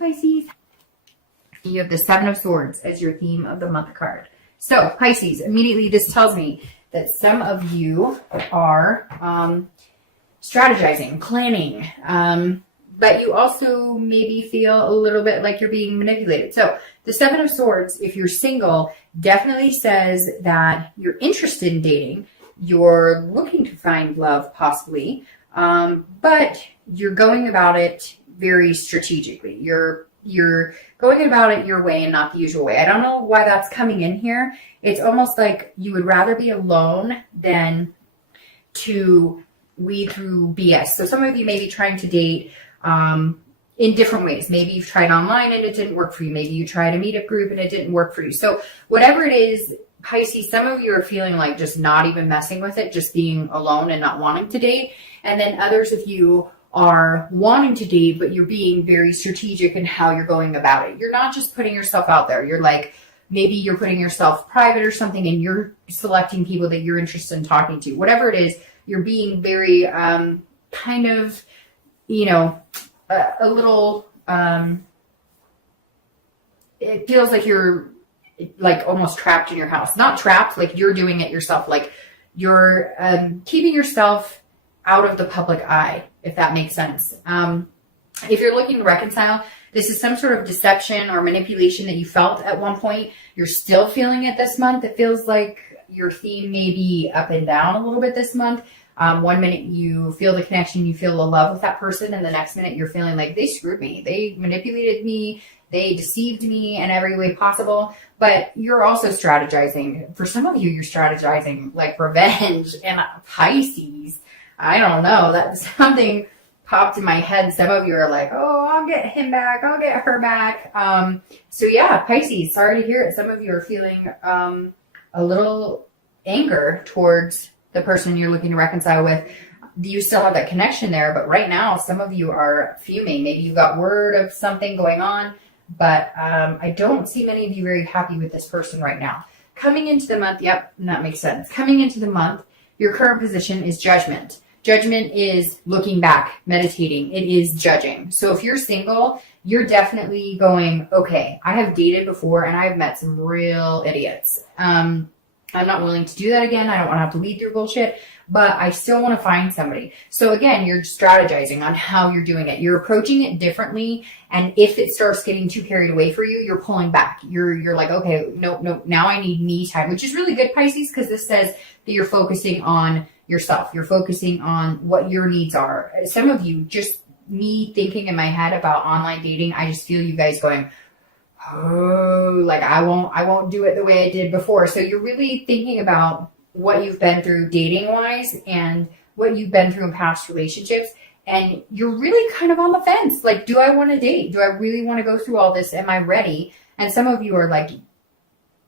Pisces. You have the Seven of Swords as your theme of the month card. So Pisces, immediately this tells me that some of you are strategizing, planning, but you also maybe feel a little bit like you're being manipulated. So the Seven of Swords, if you're single, definitely says that you're interested in dating. You're looking to find love possibly, but you're going about it very strategically. You're going about it your way and not the usual way. I don't know why that's coming in here. It's almost like you would rather be alone than to weed through BS. So some of you may be trying to date in different ways. Maybe you've tried online and it didn't work for you. Maybe you tried a meetup group and it didn't work for you. So whatever it is, Pisces, some of you are feeling like just not even messing with it, just being alone and not wanting to date. And then others of you are wanting to date, but you're being very strategic in how you're going about it. You're not just putting yourself out there. You're like, maybe you're putting yourself private or something and you're selecting people that you're interested in talking to. Whatever it is, you're being very kind of, you know, a little, it feels like you're like almost trapped in your house. Not trapped, like you're doing it yourself. Like you're keeping yourself out of the public eye, if that makes sense. If you're looking to reconcile, this is some sort of deception or manipulation that you felt at one point. You're still feeling it this month. It feels like your theme may be up and down a little bit this month. 1 minute you feel the connection, you feel the love with that person, and the next minute you're feeling like they screwed me. They manipulated me. They deceived me in every way possible. But you're also strategizing. For some of you, you're strategizing like revenge. And Pisces, I don't know, that's something popped in my head. Some of you are like, oh, I'll get him back. I'll get her back. So yeah, Pisces, sorry to hear it. Some of you are feeling a little anger towards the person you're looking to reconcile with. You still have that connection there, but right now, some of you are fuming. Maybe you got word of something going on, but I don't see many of you very happy with this person right now. Coming into the month, yep, that makes sense. Coming into the month, your current position is Judgment. Judgment is looking back, meditating. It is judging. So if you're single, you're definitely going, okay, I have dated before and I've met some real idiots. I'm not willing to do that again. I don't want to have to weed through bullshit, but I still want to find somebody. So again, you're strategizing on how you're doing it. You're approaching it differently. And if it starts getting too carried away for you, you're pulling back. You're like, okay, no, now I need me time, which is really good, Pisces, because this says that you're focusing on yourself. You're focusing on what your needs are. Some of you, just me thinking in my head about online dating, I just feel you guys going, oh, like I won't do it the way I did before. So you're really thinking about what you've been through dating wise and what you've been through in past relationships. And you're really kind of on the fence. Like, do I want to date? Do I really want to go through all this? Am I ready? And some of you are like,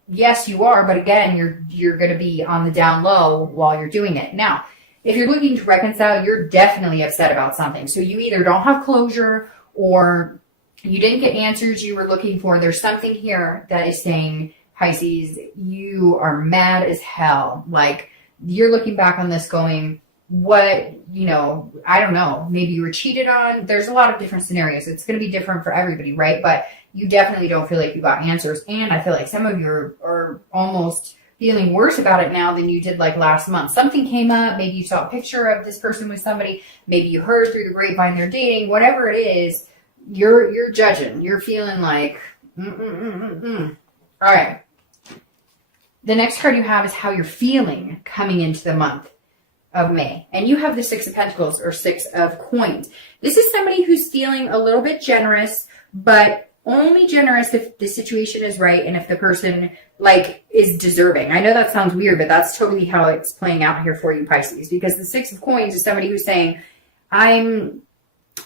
yes, you are. But again, you're going to be on the down low while you're doing it. Now, if you're looking to reconcile, you're definitely upset about something. So you either don't have closure or you didn't get answers you were looking for. There's something here that is saying, Pisces, you are mad as hell. Like, you're looking back on this going, what, you know, I don't know. Maybe you were cheated on. There's a lot of different scenarios. It's going to be different for everybody, right? But you definitely don't feel like you got answers. And I feel like some of you are almost feeling worse about it now than you did like last month. Something came up. Maybe you saw a picture of this person with somebody. Maybe you heard through the grapevine they're dating. Whatever it is, you're judging. You're feeling like, All right. The next card you have is how you're feeling coming into the month of May. And you have the Six of Pentacles or Six of Coins. This is somebody who's feeling a little bit generous, but only generous if the situation is right and if the person like is deserving. I know that sounds weird, but that's totally how it's playing out here for you, Pisces, because the Six of Coins is somebody who's saying, I'm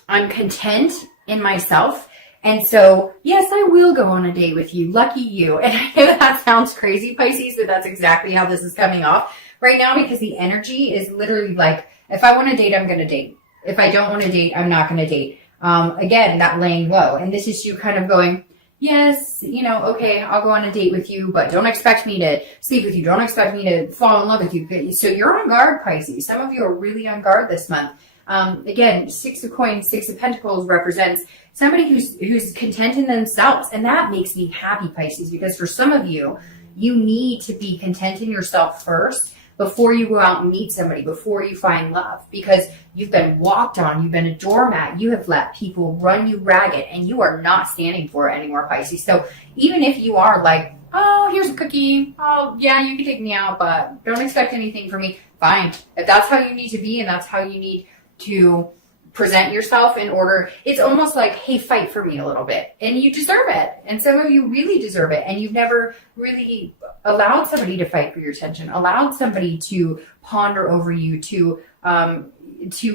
content in myself. And so, yes, I will go on a date with you. Lucky you. And I know that sounds crazy, Pisces, but that's exactly how this is coming off right now, because the energy is literally like, if I want to date, I'm going to date. If I don't want to date, I'm not going to date. Again, that laying low. And this is you kind of going, yes, you know, okay, I'll go on a date with you, but don't expect me to sleep with you. Don't expect me to fall in love with you. So you're on guard, Pisces. Some of you are really on guard this month. Again, Six of Coins, Six of Pentacles represents somebody who's content in themselves. And that makes me happy, Pisces, because for some of you, you need to be content in yourself first before you go out and meet somebody, before you find love, because you've been walked on, you've been a doormat, you have let people run you ragged, and you are not standing for it anymore, Pisces. So even if you are like, oh, here's a cookie, oh yeah, you can take me out, but don't expect anything from me, fine. If that's how you need to be and that's how you need to present yourself in order, it's almost like, hey, fight for me a little bit, and you deserve it. And some of you really deserve it, and you've never really allowed somebody to fight for your attention, allowed somebody to ponder over you, to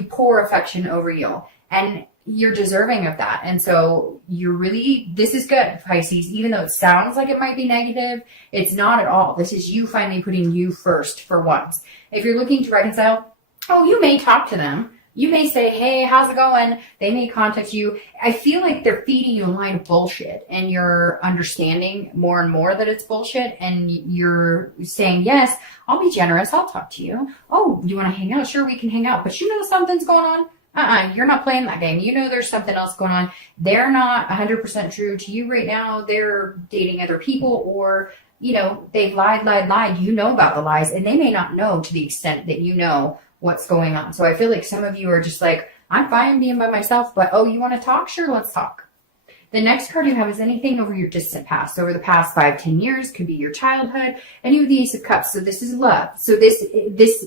pour affection over you, and you're deserving of that. And so this is good, Pisces. Even though it sounds like it might be negative, it's not at all. This is you finally putting you first for once. If you're looking to reconcile, you may talk to them. You may say, hey, how's it going? They may contact you. I feel like they're feeding you a line of bullshit, and you're understanding more and more that it's bullshit, and you're saying, yes, I'll be generous. I'll talk to you. Oh, you want to hang out? Sure, we can hang out. But you know something's going on? You're not playing that game. You know there's something else going on. They're not 100% true to you right now. They're dating other people, or, they've lied. You know about the lies, and they may not know to the extent that you know what's going on. So I feel like some of you are just like, I'm fine being by myself, but you want to talk? Sure, let's talk. The next card you have is anything over your distant past. Over the past 5-10 years, could be your childhood, and you have the Ace of Cups. So this is love. So this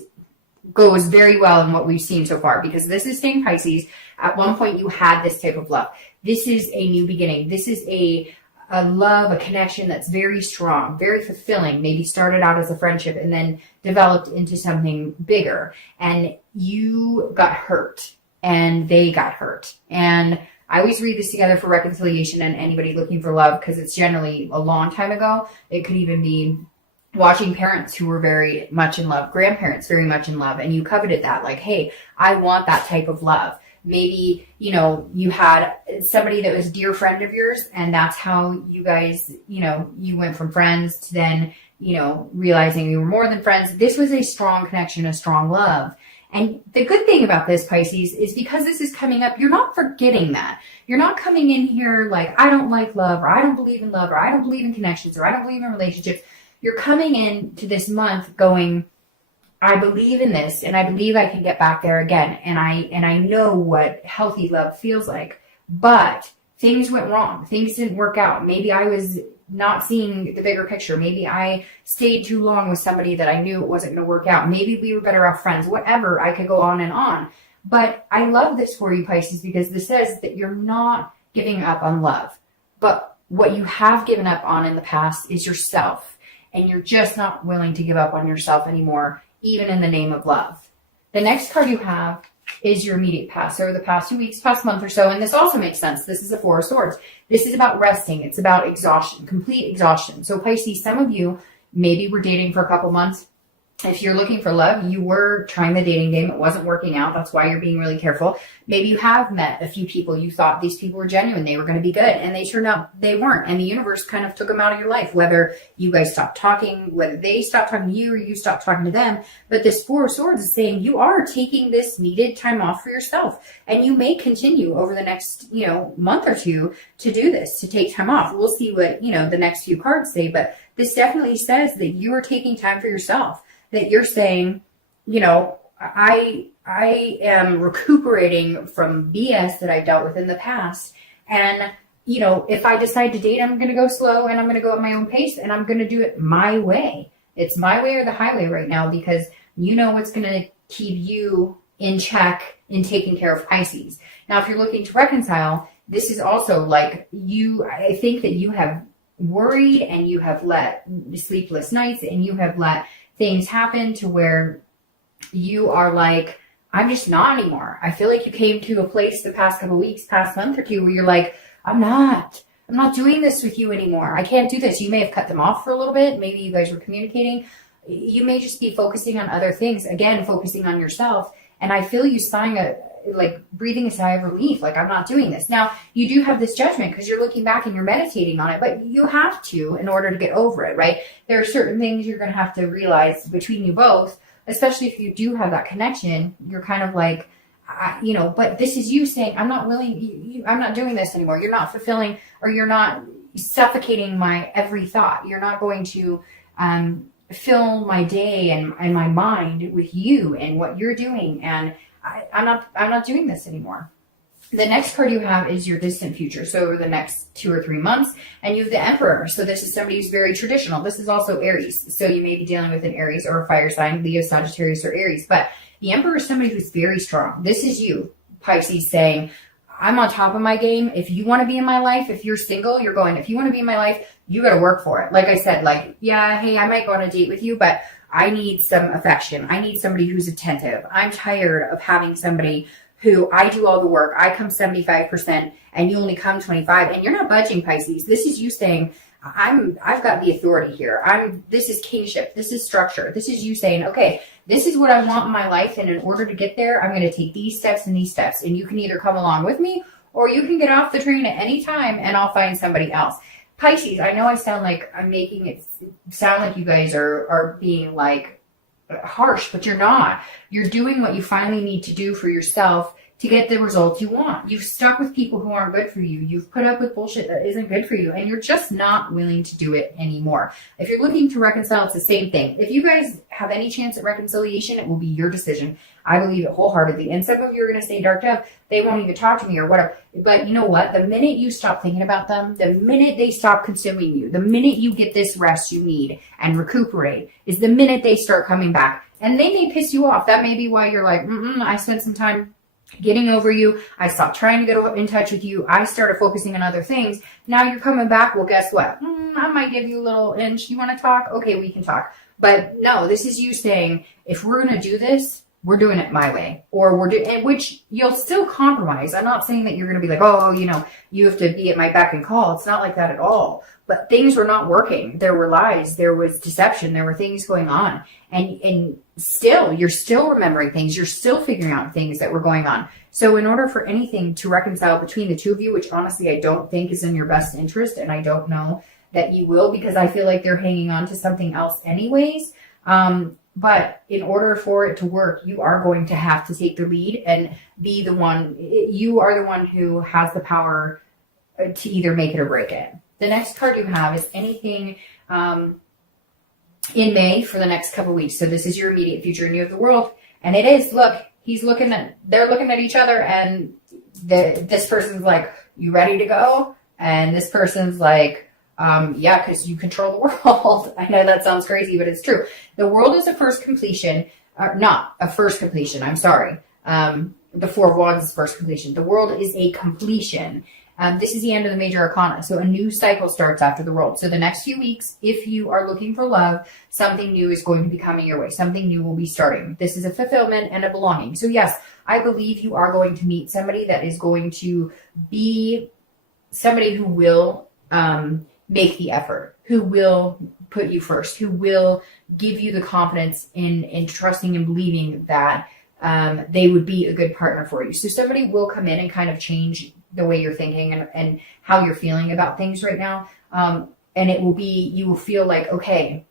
goes very well in what we've seen so far, because this is saying, Pisces, at one point you had this type of love. This is a new beginning. This is a love, a connection that's very strong, very fulfilling, maybe started out as a friendship and then developed into something bigger. And you got hurt and they got hurt. And I always read this together for reconciliation and anybody looking for love, because it's generally a long time ago. It could even be watching parents who were very much in love, grandparents very much in love, and you coveted that, like, hey, I want that type of love. Maybe, you had somebody that was a dear friend of yours, and that's how you guys, you went from friends to then, realizing you were more than friends. This was a strong connection, a strong love. And the good thing about this, Pisces, is because this is coming up, you're not forgetting that. You're not coming in here like, I don't like love, or I don't believe in love, or I don't believe in connections, or I don't believe in relationships. You're coming into this month going, I believe in this, and I believe I can get back there again. And I know what healthy love feels like, but things went wrong. Things didn't work out. Maybe I was not seeing the bigger picture. Maybe I stayed too long with somebody that I knew it wasn't going to work out. Maybe we were better off friends, whatever. I could go on and on. But I love this for you, Pisces, because this says that you're not giving up on love. But what you have given up on in the past is yourself. And you're just not willing to give up on yourself anymore, even in the name of love. The next card you have is your immediate past, over the past 2 weeks, past month or so. And this also makes sense. This is a Four of Swords. This is about resting. It's about exhaustion, complete exhaustion. So Pisces, some of you maybe were dating for a couple months. If you're looking for love, you were trying the dating game. It wasn't working out. That's why you're being really careful. Maybe you have met a few people. You thought these people were genuine. They were going to be good. And they turned out they weren't. And the universe kind of took them out of your life, whether you guys stopped talking, whether they stopped talking to you or you stopped talking to them. But this Four of Swords is saying you are taking this needed time off for yourself. And you may continue over the next, month or two to do this, to take time off. We'll see what, the next few cards say. But this definitely says that you are taking time for yourself. That you're saying, I am recuperating from BS that I dealt with in the past. And, if I decide to date, I'm going to go slow and I'm going to go at my own pace and I'm going to do it my way. It's my way or the highway right now, because what's going to keep you in check in taking care of Pisces. Now, if you're looking to reconcile, this is also like I think that you have worried and you have let sleepless nights and you have let things happen to where you are like, I'm just not anymore. I feel like you came to a place the past couple of weeks, past month or two, where you're like, I'm not doing this with you anymore. I can't do this. You may have cut them off for a little bit. Maybe you guys were communicating. You may just be focusing on other things. Again, focusing on yourself. And I feel you breathing a sigh of relief. Like, I'm not doing this. Now, you do have this judgment because you're looking back and you're meditating on it, but you have to in order to get over it, right? There are certain things you're going to have to realize between you both, especially if you do have that connection. You're kind of like, but this is you saying, I'm not willing, I'm not doing this anymore. You're not fulfilling, or you're not suffocating my every thought. You're not going to fill my day and my mind with you and what you're doing. And I'm not doing this anymore. The next card you have is your distant future. So over the next 2 or 3 months, and you have the Emperor. So this is somebody who's very traditional. This is also Aries. So you may be dealing with an Aries or a fire sign, Leo, Sagittarius, or Aries. But the Emperor is somebody who's very strong. This is you, Pisces, saying, I'm on top of my game. If you want to be in my life, if you're single, you're going, if you want to be in my life, you got to work for it. Like I said, like, yeah, hey, I might go on a date with you, but I need some affection. I need somebody who's attentive. I'm tired of having somebody who I do all the work. I come 75% and you only come 25, and you're not budging, Pisces. This is you saying, I've got the authority here. This is kingship. This is structure. This is you saying, okay, this is what I want in my life. And in order to get there, I'm going to take these steps and these steps. And you can either come along with me, or you can get off the train at any time and I'll find somebody else. Pisces, I know I sound like I'm making it sound like you guys are being like harsh, but you're not. You're doing what you finally need to do for yourself to get the results you want. You've stuck with people who aren't good for you. You've put up with bullshit that isn't good for you, and you're just not willing to do it anymore. If you're looking to reconcile, it's the same thing. If you guys have any chance at reconciliation, it will be your decision. I believe it wholeheartedly. And some of you are going to say, Dark Dove, they won't even talk to me or whatever. But you know what? The minute you stop thinking about them, the minute they stop consuming you, the minute you get this rest you need and recuperate, is the minute they start coming back. And they may piss you off. That may be why you're like, I spent some time getting over you. I stopped trying to get in touch with you. I started focusing on other things. Now you're coming back. Well, guess what? I might give you a little inch. You want to talk? Okay, we can talk. But no, this is you saying, if we're going to do this, we're doing it my way, or we're doing, which you'll still compromise. I'm not saying that you're going to be like, oh, you have to be at my beck and call. It's not like that at all. But things were not working. There were lies. There was deception. There were things going on. And still, you're still remembering things. You're still figuring out things that were going on. So in order for anything to reconcile between the two of you, which honestly I don't think is in your best interest, and I don't know that you will, because I feel like they're hanging on to something else anyways. But in order for it to work, you are going to have to take the lead and be the one. You are the one who has the power to either make it or break it. The next card you have is anything in May for the next couple of weeks. So this is your immediate future, and you have the World. And it is, look, they're looking at each other, and this person's like, you ready to go? And this person's like, yeah, because you control the world. I know that sounds crazy, but it's true. The World is a first completion, not a first completion. I'm sorry. The Four of Wands is first completion. The World is a completion. This is the end of the major arcana. So a new cycle starts after the World. So the next few weeks, if you are looking for love, something new is going to be coming your way. Something new will be starting. This is a fulfillment and a belonging. So yes, I believe you are going to meet somebody that is going to be somebody who will, make the effort, who will put you first, who will give you the confidence in trusting and believing that they would be a good partner for you. So somebody will come in and kind of change the way you're thinking and how you're feeling about things right now. And it will be, you will feel like, okay,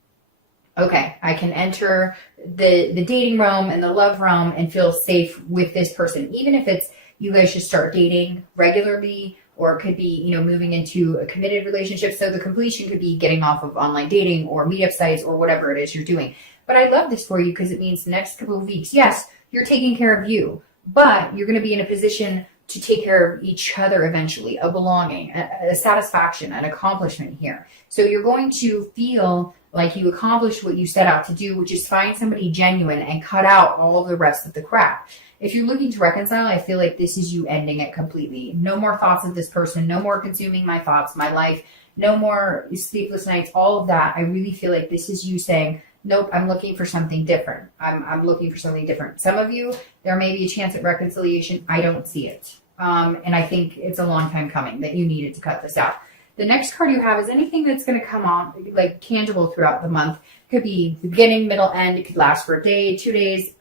I can enter the dating realm and the love realm and feel safe with this person. Even if it's, you guys should start dating regularly, or it could be, moving into a committed relationship. So the completion could be getting off of online dating or meetup sites or whatever it is you're doing. But I love this for you because it means the next couple of weeks, yes, you're taking care of you, but you're going to be in a position to take care of each other eventually, a belonging, a satisfaction, an accomplishment here. So you're going to feel like you accomplished what you set out to do, which is find somebody genuine and cut out all of the rest of the crap. If you're looking to reconcile, I feel like this is you ending it completely. No more thoughts of this person, no more consuming my thoughts, my life, no more sleepless nights, all of that. I really feel like this is you saying, nope, I'm looking for something different. I'm looking for something different. Some of you, there may be a chance at reconciliation. I don't see it. And I think it's a long time coming that you needed to cut this out. The next card you have is anything that's going to come on, like tangible throughout the month. Could be the beginning, middle, end. It could last for a day, 2 days.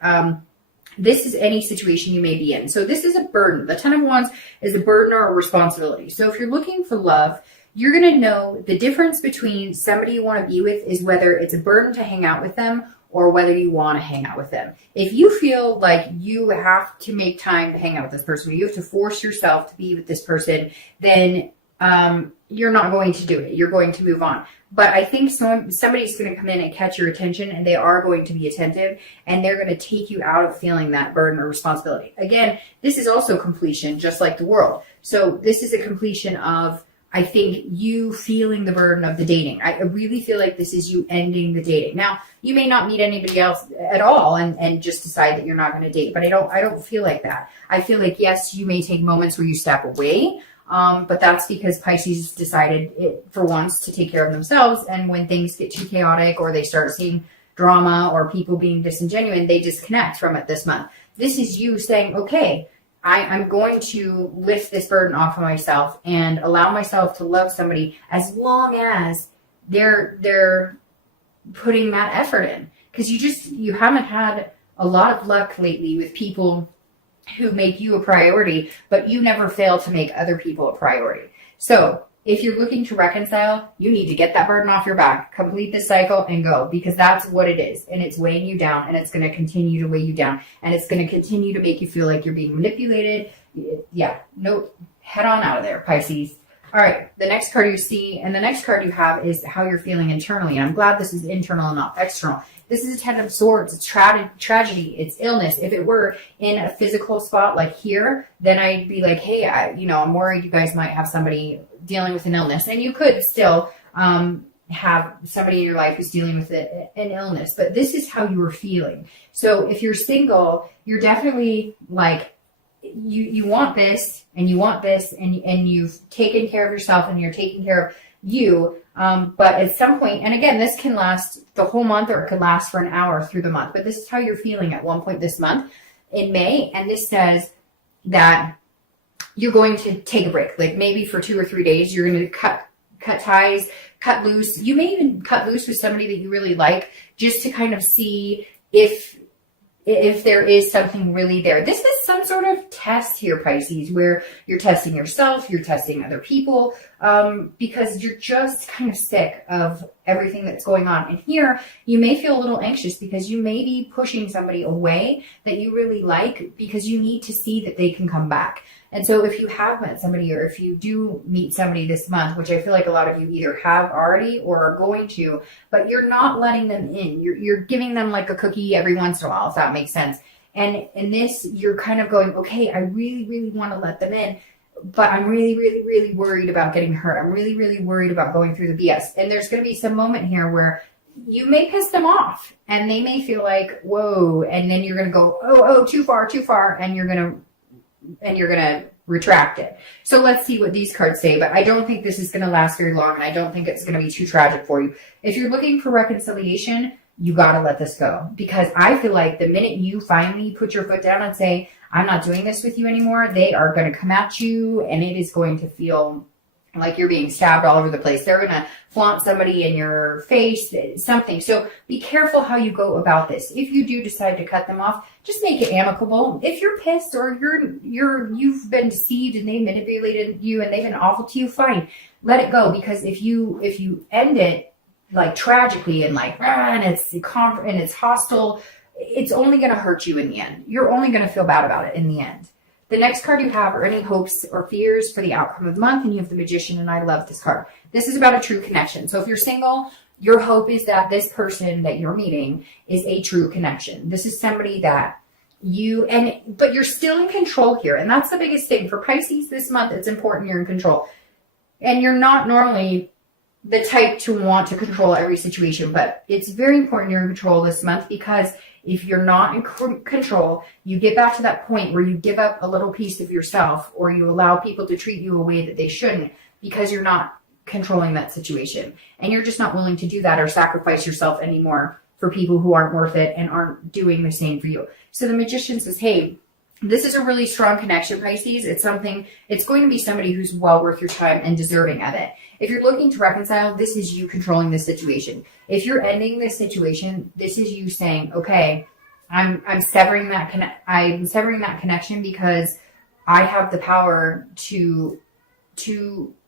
This is any situation you may be in. So this is a burden. The Ten of Wands is a burden or a responsibility. So if you're looking for love, you're going to know the difference between somebody you want to be with is whether it's a burden to hang out with them or whether you want to hang out with them. If you feel like you have to make time to hang out with this person, or you have to force yourself to be with this person, then you're not going to do it. You're going to move on. But I think somebody's going to come in and catch your attention, and they are going to be attentive, and they're going to take you out of feeling that burden or responsibility. Again, this is also completion, just like the world. So this is a completion of, I think, you feeling the burden of the dating. I really feel like this is you ending the dating. Now, you may not meet anybody else at all and just decide that you're not going to date, but I don't feel like that. I feel like, yes, you may take moments where you step away, but that's because Pisces decided for once to take care of themselves. And when things get too chaotic, or they start seeing drama or people being disingenuous, they disconnect from it this month. This is you saying, okay, I'm going to lift this burden off of myself and allow myself to love somebody as long as they're putting that effort in. Because you haven't had a lot of luck lately with people who make you a priority, but you never fail to make other people a priority. So if you're looking to reconcile, you need to get that burden off your back, complete this cycle, and go, because that's what it is. And it's weighing you down, and it's going to continue to weigh you down, and it's going to continue to make you feel like you're being manipulated. Yeah, no, head on out of there, Pisces. All right, the next card you see, and the next card you have is how you're feeling internally. And I'm glad this is internal and not external. This is a Ten of Swords. It's tragedy. It's illness. If it were in a physical spot like here, then I'd be like, hey, I'm worried you guys might have somebody dealing with an illness. And you could still have somebody in your life who's dealing with an illness. But this is how you were feeling. So if you're single, you're definitely like, you want this, and you want this, and you've taken care of yourself, and you're taking care of you. But at some point, and again, this can last the whole month, or it could last for an hour through the month, but this is how you're feeling at one point this month in May. And this says that you're going to take a break, like maybe for 2 or 3 days. You're going to cut ties, cut loose. You may even cut loose with somebody that you really like, just to kind of see if there is something really there. This is some sort of test here, Pisces, where you're testing yourself, you're testing other people, because you're just kind of sick of everything that's going on. And here, you may feel a little anxious because you may be pushing somebody away that you really like, because you need to see that they can come back. And so if you have met somebody, or if you do meet somebody this month, which I feel like a lot of you either have already or are going to, but you're not letting them in. You're giving them like a cookie every once in a while, if that makes sense. And in this, you're kind of going, okay, I really, really want to let them in, but I'm really, really, really worried about getting hurt. I'm really, really worried about going through the BS. And there's going to be some moment here where you may piss them off, and they may feel like, whoa, and then you're going to go, oh, too far, and you're going to retract it. So let's see what these cards say, but I don't think this is going to last very long, and I don't think it's going to be too tragic for you. If you're looking for reconciliation, you got to let this go, because I feel like the minute you finally put your foot down and say, I'm not doing this with you anymore, they are going to come at you, and it is going to feel like you're being stabbed all over the place. They're going to flaunt somebody in your face, something. So be careful how you go about this. If you do decide to cut them off, just make it amicable. If you're pissed, or you've been deceived and they manipulated you and they've been awful to you, fine. Let it go, because if you end it like tragically and like, and it's hostile, it's only going to hurt you in the end. You're only going to feel bad about it in the end. The next card you have are any hopes or fears for the outcome of the month, and you have the Magician, and I love this card. This is about a true connection. So if you're single, your hope is that this person that you're meeting is a true connection. This is somebody that but you're still in control here, and that's the biggest thing. For Pisces this month, it's important you're in control. And you're not normally the type to want to control every situation, but it's very important you're in control this month, because if you're not in control, you get back to that point where you give up a little piece of yourself, or you allow people to treat you a way that they shouldn't, because you're not controlling that situation. And you're just not willing to do that or sacrifice yourself anymore for people who aren't worth it and aren't doing the same for you. So the Magician says, hey, this is a really strong connection, Pisces. It's going to be somebody who's well worth your time and deserving of it. If you're looking to reconcile, this is you controlling the situation. If you're ending this situation, this is you saying, okay, I'm severing that connection, because I have the power to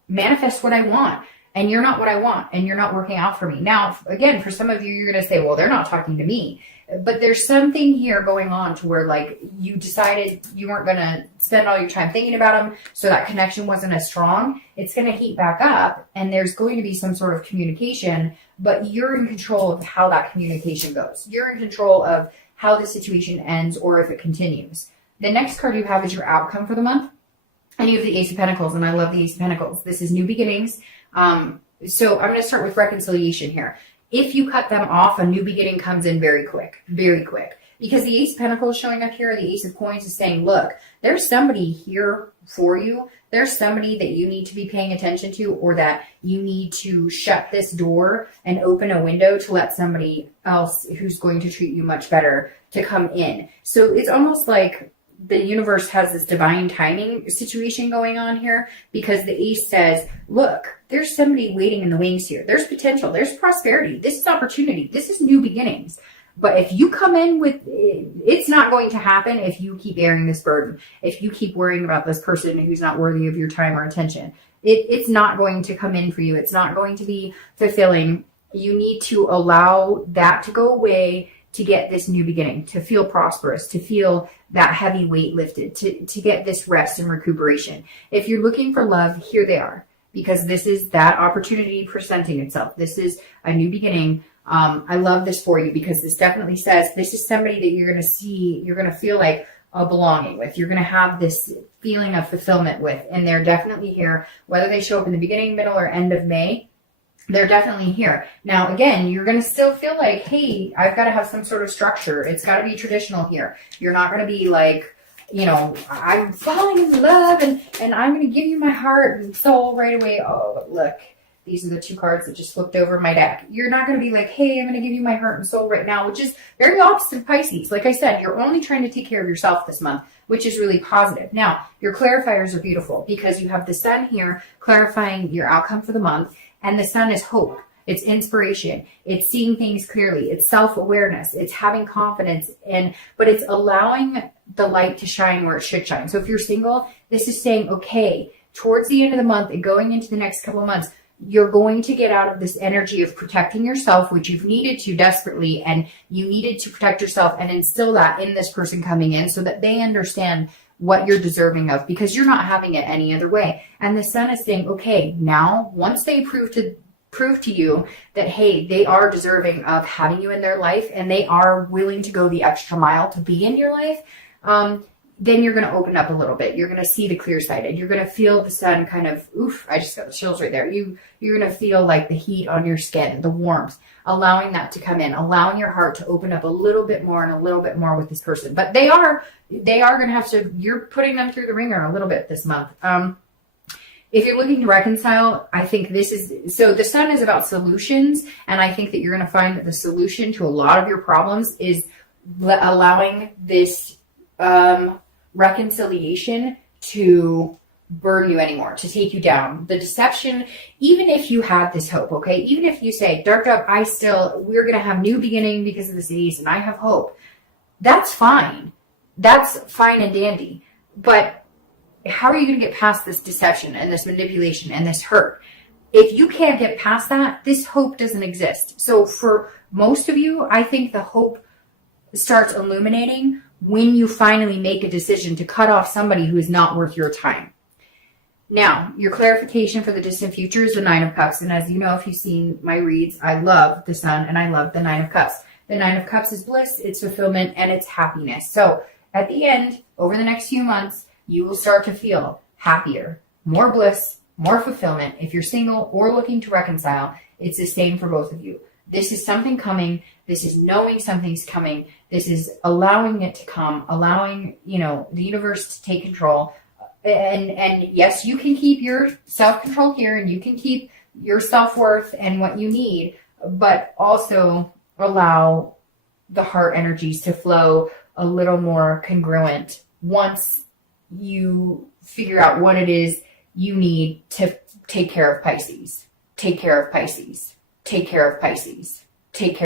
manifest what I want. and you're not what I want, and you're not working out for me. Now, again, for some of you, you're going to say, well, they're not talking to me. But there's something here going on to where, like, you decided you weren't going to spend all your time thinking about them, so that connection wasn't as strong. It's going to heat back up, and there's going to be some sort of communication, but you're in control of how that communication goes. You're in control of how the situation ends or if it continues. The next card you have is your outcome for the month, and you have the Ace of Pentacles, and I love the Ace of Pentacles. This is new beginnings. So I'm going to start with reconciliation here. If you cut them off, a new beginning comes in very quick, because the Ace of Pentacles showing up here, the Ace of Coins is saying, look, there's somebody here for you. There's somebody that you need to be paying attention to, or that you need to shut this door and open a window to let somebody else who's going to treat you much better to come in. So it's almost like the universe has this divine timing situation going on here, because the Ace says, look, there's somebody waiting in the wings here. There's potential. There's prosperity. This is opportunity. This is new beginnings. But if you come in with, it's not going to happen if you keep bearing this burden. If you keep worrying about this person who's not worthy of your time or attention, it's not going to come in for you. It's not going to be fulfilling. You need to allow that to go away to get this new beginning, to feel prosperous, to feel that heavy weight lifted, to get this rest and recuperation. If you're looking for love, here they are, because this is that opportunity presenting itself. This is a new beginning. I love this for you, because this definitely says this is somebody that you're going to see, you're going to feel like a belonging with. You're going to have this feeling of fulfillment with, and they're definitely here, whether they show up in the beginning, middle, or end of May. They're definitely here. Now, again, you're going to still feel like, hey, I've got to have some sort of structure. It's got to be traditional here. You're not going to be like, you know, I'm falling in love and I'm going to give you my heart and soul right away. Oh, look, these are the two cards that just flipped over my deck. You're not going to be like, hey, I'm going to give you my heart and soul right now, which is very opposite of Pisces. Like I said, you're only trying to take care of yourself this month, which is really positive. Now, your clarifiers are beautiful, because you have the Sun here clarifying your outcome for the month. And the Sun is hope. It's inspiration. It's seeing things clearly. It's self-awareness. It's having confidence, but it's allowing the light to shine where it should shine. So if you're single, this is saying, okay, towards the end of the month and going into the next couple of months, you're going to get out of this energy of protecting yourself, which you've needed to desperately, and you needed to protect yourself and instill that in this person coming in so that they understand what you're deserving of, because you're not having it any other way. And the Sun is saying, okay, now once they prove to you that, hey, they are deserving of having you in their life and they are willing to go the extra mile to be in your life, then you're going to open up a little bit. You're going to see the clear side, and you're going to feel the Sun kind of, oof, I just got the chills right there. You're going to feel like the heat on your skin, the warmth, allowing that to come in, allowing your heart to open up a little bit more and a little bit more with this person. But they are going to have to, you're putting them through the ringer a little bit this month. If you're looking to reconcile, I think this is, so the Sun is about solutions. And I think that you're going to find that the solution to a lot of your problems is allowing this, reconciliation to burn you anymore, to take you down. The deception, even if you had this hope, okay, even if you say, Dark Up, we're going to have new beginning because of this Ace and I have hope, that's fine. That's fine and dandy. But how are you going to get past this deception and this manipulation and this hurt? If you can't get past that, this hope doesn't exist. So for most of you, I think the hope starts illuminating when you finally make a decision to cut off somebody who is not worth your time. Now, your clarification for the distant future is the Nine of Cups. And as you know, if you've seen my reads, I love the Sun and I love the Nine of Cups. The Nine of Cups is bliss, it's fulfillment, and it's happiness. So at the end, over the next few months, you will start to feel happier, more bliss, more fulfillment. If you're single or looking to reconcile, it's the same for both of you. This is something coming. This is knowing something's coming. This is allowing it to come, allowing, the universe to take control. And yes, you can keep your self-control here and you can keep your self-worth and what you need, but also allow the heart energies to flow a little more congruent once you figure out what it is you need to take care of Pisces. Take care of Pisces. Take care of Pisces. Take care.